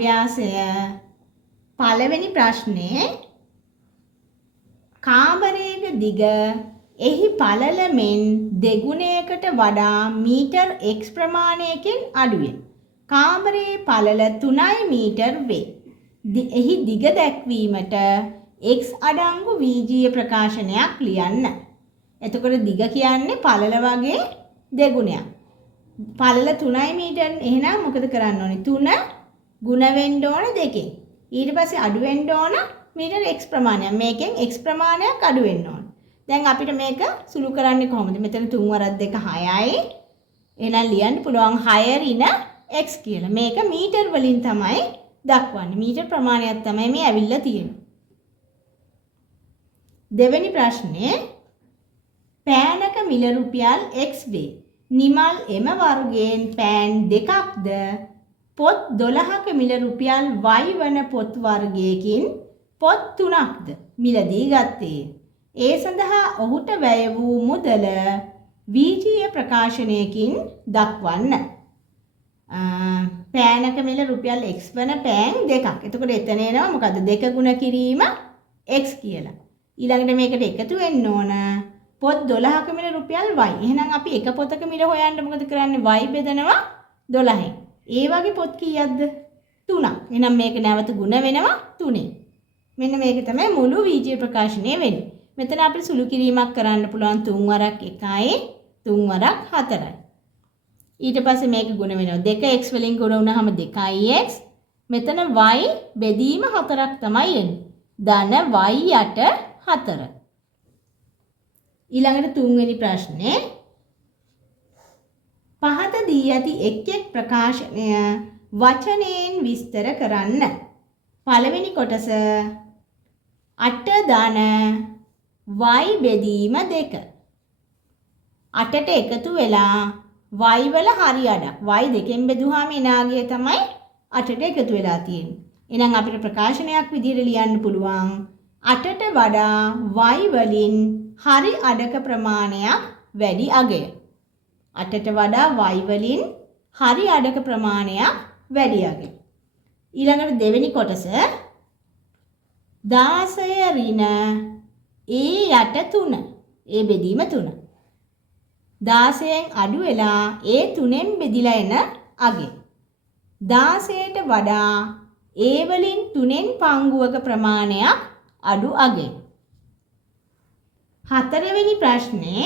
අභ්‍යාසය පළවෙනි ප්‍රශ්නේ කාමරයක දිග එහි පළල මෙන් දෙගුණයකට වඩා මීටර් x ප්‍රමාණයකින් අඩුවේ. කාමරයේ පළල 3 මීටර් වේ. එහි දිග දැක්වීමට x අඩංගු වීජීය ප්‍රකාශනයක් ලියන්න. එතකොට දිග කියන්නේ පළල වගේ දෙගුණයක්. පළල 3 මීටර් එහෙනම් මොකද කරන්න ඕනේ? 3 ගුණ වෙන්න ඕන 2කින්. ඊට පස්සේ අඩු වෙන්න ඕන මීටර් x ප්‍රමාණයක්. මේකෙන් x ප්‍රමාණයක් අඩු වෙන්න ඕන. දැන් අපිට මේක සුළු කරන්නේ කොහොමද? මෙතන 3 වරක් 2 6යි. එහෙනම් ලියන්න පුළුවන් 6 ඍණ x කියලා. මේක මීටර් වලින් තමයි දක්වන්නේ. මීටර් ප්‍රමාණයක් තමයි මේ ඇවිල්ලා තියෙන්නේ. දෙවෙනි ප්‍රශ්නේ පෑනක මිල රුපියල් x වේ. නිමල් එම වර්ගයෙන් පෑන් දෙකක්ද පොත් 12ක මිල රුපියල් y වන පොත් වර්ගයකින් පොත් 3ක්ද මිලදී ගත්තේ. ඒ සඳහා ඔහුට වැය වූ මුදල වීජීය ප්‍රකාශනයකින් දක්වන්න. පෑනක මිල රුපියල් x වන පෑන් දෙකක්. එතකොට එතන එනවා මොකද්ද? 2 ගුණ කිරීම x කියලා. ඊළඟට මේකට එකතු වෙන්න ඕන පොත් 12ක මිල රුපියල් y. එහෙනම් අපි එක පොතක මිල හොයන්න මොකද කරන්නේ? y බෙදනවා 12න්. ඒ වගේ පොත් කීයක්ද? 3ක්. එහෙනම් මේක නැවත ගුණ වෙනවා 3ෙන්. මෙන්න මේක තමයි මුළු වීජීය ප්‍රකාශනය වෙන්නේ. මෙතන අපිට සුළු කිරීමක් කරන්න පුළුවන් 3 වරක් 1යි 3 වරක් 4යි. ඊට පස්සේ මේක ගුණ වෙනවා 2x වලින් ගුණ වුණාම 2x. මෙතන y බෙදීම 4ක් තමයි එන්නේ. ධන y යට 4. ඊළඟට තුන්වෙනි ප්‍රශ්නේ පහත දී ඇති එක් ප්‍රකාශනය වචනයෙන් විස්තර කරන්න. පළවෙනි කොටස 8 ධන y බෙදීම 2. 8ට එකතු වෙලා y වල හරි අඩක්. y දෙකෙන් බෙදුවාම එනාගේ තමයි 8ට එකතු වෙලා තියෙන්නේ. එහෙනම් අපිට ප්‍රකාශනයක් විදිහට ලියන්න පුළුවන් 8ට වඩා y වලින් හරි අඩක ප්‍රමාණයක් වැඩි අගය. 8ට වඩා y වලින් හරි අඩක ප්‍රමාණයක් වැඩි අගය. ඊළඟට දෙවෙනි කොටස 16 ඍණ a යට 3. a බෙදීම 3. 16න් අඩු වෙලා a 3ෙන් බෙදිලා එන අගය. 16ට වඩා a වලින් 3ෙන් පංගුවක ප්‍රමාණයක් අඩු අගය. හතරවෙනි ප්‍රශ්නේ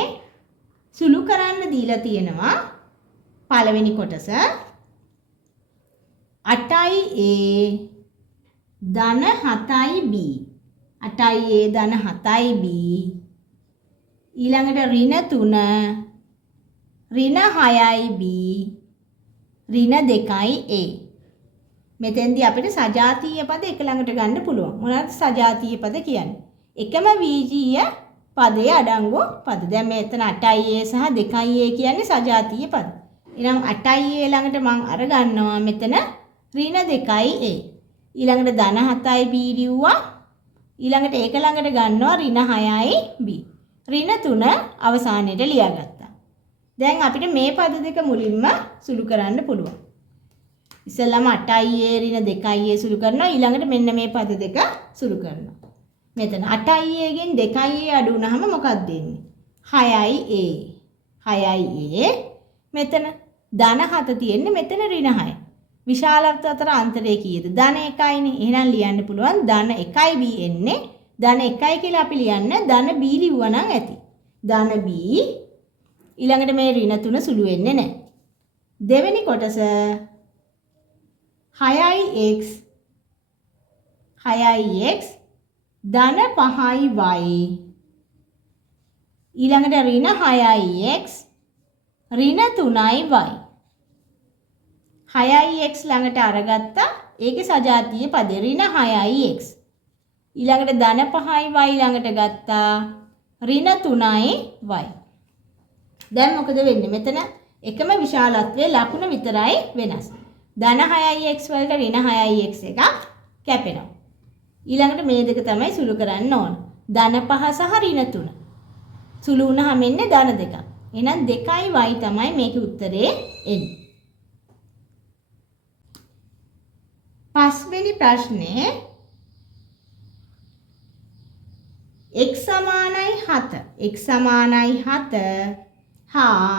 සුළු කරන්න දීලා තියෙනවා. පළවෙනි කොටස 8යි a ධන 7යි b. 8යි a ධන 7යි b. ඊළඟට ඍණ 3 ඍණ 6යි b ඍණ 2යි a. මෙතෙන්දී අපිට සජාතීය පද එක ළඟට ගන්න පුළුවන්. මොනවද සජාතීය පද කියන්නේ? එකම වීජීය පදයේ අඩංගු පද. දැන් මෙතන 8යි a සහ 2යි a කියන්නේ සජාතීය පද. එහෙනම් 8යි a ළඟට මම අර ගන්නවා මෙතන ඍණ 2යි a. ඊළඟට ධන 7යි b ලිව්වා. ඊළඟට ඒක ළඟට ගන්නවා ඍණ 6යි b. ඍණ 3 අවසානයේට ලියාගත්තා. දැන් අපිට මේ පද දෙක මුලින්ම සුළු කරන්න පුළුවන්. ඉස්සෙල්ලාම 8යි a ඍණ 2යි a සුළු කරනවා. ඊළඟට මෙන්න මේ පද දෙක සුළු කරනවා. මෙතන 8යි a ගෙන් 2යි a අඩු වුණාම මොකක්ද එන්නේ? 6යි a. 6යි a. මෙතන ධන 7 තියෙන්නේ මෙතන ඍණ 6. විශාලත්ව අතර අන්තරය කීයද? ධන 1යිනේ. එහෙනම් ලියන්න පුළුවන් ධන 1යි b එන්නේ. ධන 1යි කියලා අපි ලියන්න ධන b ලිව්වා නම් ඇති. ධන b. ඊළඟට මේ ඍණ 3 සුළු වෙන්නේ නැහැ. දෙවෙනි කොටස 6යි x ධන 5යි y. ඊළඟට ඍණ 6යි x ඍණ 3යි y. 6යි x ළඟට අරගත්තා. ඒකේ සජාතීය පදේ ඍණ 6යි x. ඊළඟට ධන 5යි y ළඟට ගත්තා. ඍණ 3යි y. දැන් මොකද වෙන්නේ? මෙතන එකම විශාලත්වයේ ලකුණ විතරයි වෙනස්. ධන 6යි x වලට ඍණ 6යි x එකක් කැපෙනවා. ඊළඟට මේ දෙක තමයි සුළු කරන්න ඕන. ධන 5 සහ ඍණ 3. සුළු වුණාම එන්නේ ධන 2ක්. එහෙනම් 2යි y තමයි මේකේ උත්තරේ එන්නේ. පස්වෙනි ප්‍රශ්නේ x සමානයි 7 x සමානයි 7 හා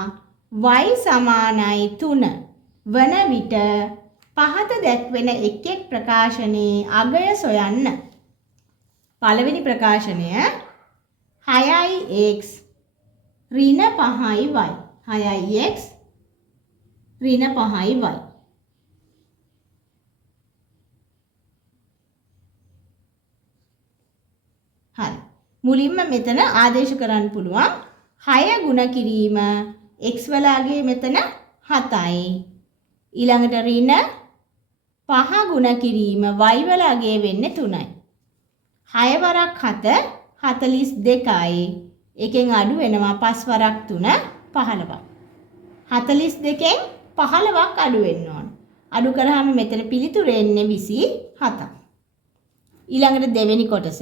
y සමානයි 3 වන විට පහත දැක්වෙන එක් එක් ප්‍රකාශනයේ අගය සොයන්න. පළවෙනි ප්‍රකාශනය 6යි x ඍණ 5යි y 6යි x ඍණ 5යි y. හරි. මුලින්ම මෙතන ආදේශ කරන්න පුළුවන් 6 ගුණ කිරීම x වලගේ මෙතන 7යි. ඊළඟට ඍණ 5 ගුණ කිරීම y වලගේ වෙන්නේ 3යි. 6 වරක් 7 42යි. එකෙන් අඩු වෙනවා 5 වරක් 3 15ක්. 42කින් 15ක් අඩු වෙන්න ඕන. අඩු කරාම මෙතන පිළිතුර එන්නේ 27ක්. ඊළඟට දෙවෙනි කොටස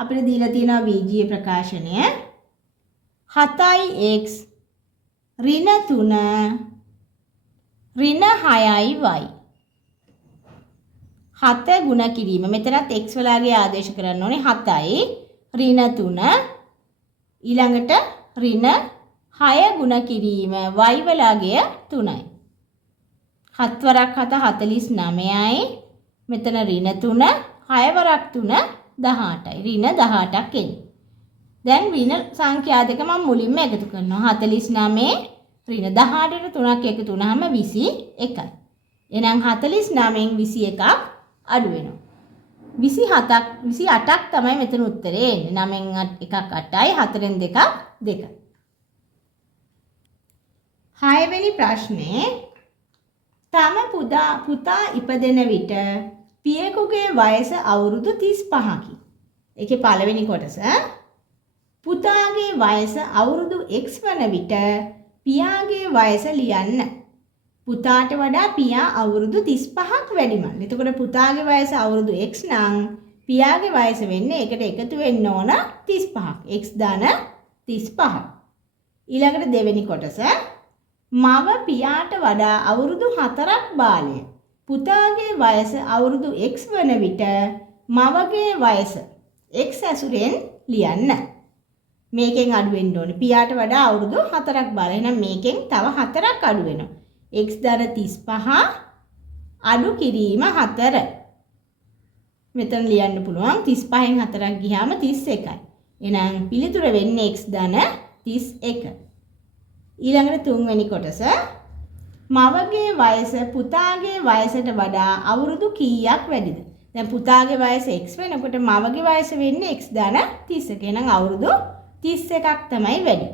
අපිට දීලා තියෙනවා බීජීය ප්‍රකාශනය 7යි x ඍණ 3 ඍණ 6යි y. 7 ගුණ කිරීම මෙතනත් x වලගේ ආදේශ කරන්න ඕනේ 7යි ඍණ 3 ඊළඟට ඍණ 6 ගුණ කිරීම y වලගේ 3යි. 7 වරක් 7 49යි. මෙතන ඍණ 3 6 වරක් 3 18යි. ඍණ 18ක් එන්නේ. දැන් ඍණ සංඛ්‍යා දෙක මම මුලින්ම එකතු කරනවා. 49 ඍණ 18ට 3ක් එකතු වුනහම 21යි. එහෙනම් 49න් 21ක් අඩු වෙනවා. 28ක් තමයි මෙතන උත්තරේ එන්නේ. 9න් එකක් 8යි 4න් දෙකක් 2යි. 6 වෙනි ප්‍රශ්නේ තම පුතා ඉපදෙන විට පියෙකුගේ වයස අවුරුදු 35කි. ඒකේ පළවෙනි කොටස පුතාගේ වයස අවුරුදු x වන විට පියාගේ වයස ලියන්න. පුතාට වඩා පියා අවුරුදු 35ක් වැඩිමල්. එතකොට පුතාගේ වයස අවුරුදු x නම් පියාගේ වයස වෙන්නේ ඒකට එකතු වෙන්න ඕන 35ක්. x දාන 35ක්. ඊළඟට දෙවෙනි කොටස මව පියාට වඩා අවුරුදු 4ක් බාලය. පුතාගේ වයස අවුරුදු x වන විට මවගේ වයස x ඇසුරෙන් ලියන්න. මේකෙන් අඩු වෙන්න ඕනේ. පියාට වඩා අවුරුදු 4ක් බාලය. එහෙනම් මේකෙන් තව 4ක් අඩු වෙනවා. x දර 35 අඩු කිරීම 4. මෙතන ලියන්න පුළුවන් 35න් 4ක් ගියාම 31යි. එහෙනම් පිළිතුර වෙන්නේ x දන 31. ඊළඟට තුන්වෙනි කොටස මවගේ වයස පුතාගේ වයසට වඩා අවුරුදු කීයක් වැඩිද? දැන් පුතාගේ වයස x වෙනකොට මවගේ වයස වෙන්නේ x දන 31. එහෙනම් අවුරුදු 31ක් තමයි වැඩි.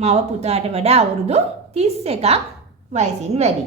මව පුතාට වඩා අවුරුදු 31ක් වයසින් වැඩි.